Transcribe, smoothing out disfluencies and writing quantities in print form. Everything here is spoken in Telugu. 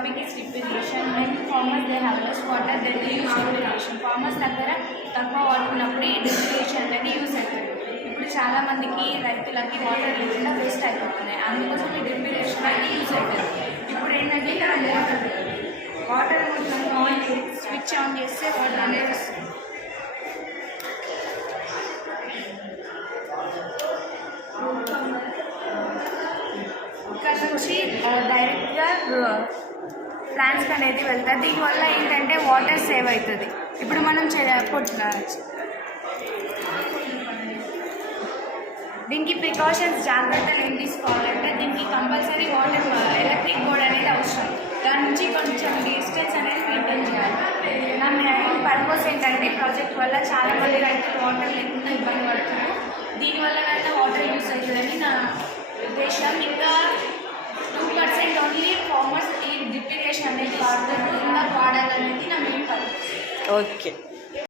topic is drip irrigation. When farmers they have less water, then they use drip irrigation. Farmers దగ్గర తక్కువ వాటర్ ఉన్నప్పుడు ఈ drip irrigation అనేది యూస్ అవుతుంది. ఇప్పుడు చాలా మందికి రైతులకి వాటర్ లేకుండా వేస్ట్ అయిపోతుంది. అందుకోసం ఈ drip irrigation అనేది యూస్ అవుతుంది. ఇప్పుడు ఏంటంటే వాటర్ ఆన్ స్విచ్ ఆన్ చేస్తే వాటర్ అనేది వస్తుంది. ఇక్కడ నుంచి డైరెక్ట్గా ప్లాంట్స్కి అనేది వెళ్తుంది. దీనివల్ల ఏంటంటే వాటర్ సేవ్ అవుతుంది. ఇప్పుడు మనం దీనికి ప్రికాషన్స్ జాగ్రత్తలు ఏం తీసుకోవాలంటే దీనికి కంపల్సరీ వాటర్ ఎలక్ట్రిక్ బోర్డ్ అనేది అవసరం. దాని నుంచి కొంచెం డిస్టెన్స్ అనేది మెయింటైన్ చేయాలి. నా మెయిన్ పర్పస్ ఏంటంటే ప్రాజెక్ట్ వల్ల చాలామంది రైతులు వాటర్ లేకుండా ఇబ్బంది పడుతున్నారు. దీనివల్ల కన్నా వాటర్ యూస్ అవుతుందని నా ఉద్దేశం. ఇంకా 2% ఓన్లీ ఫార్మర్స్ ఈ డ్రిప్ ఇరిగేషన్ అనేది వాడుతారు, ఇంకా వాడాలనేది నా మెయిన్ పర్పస్. ఓకే.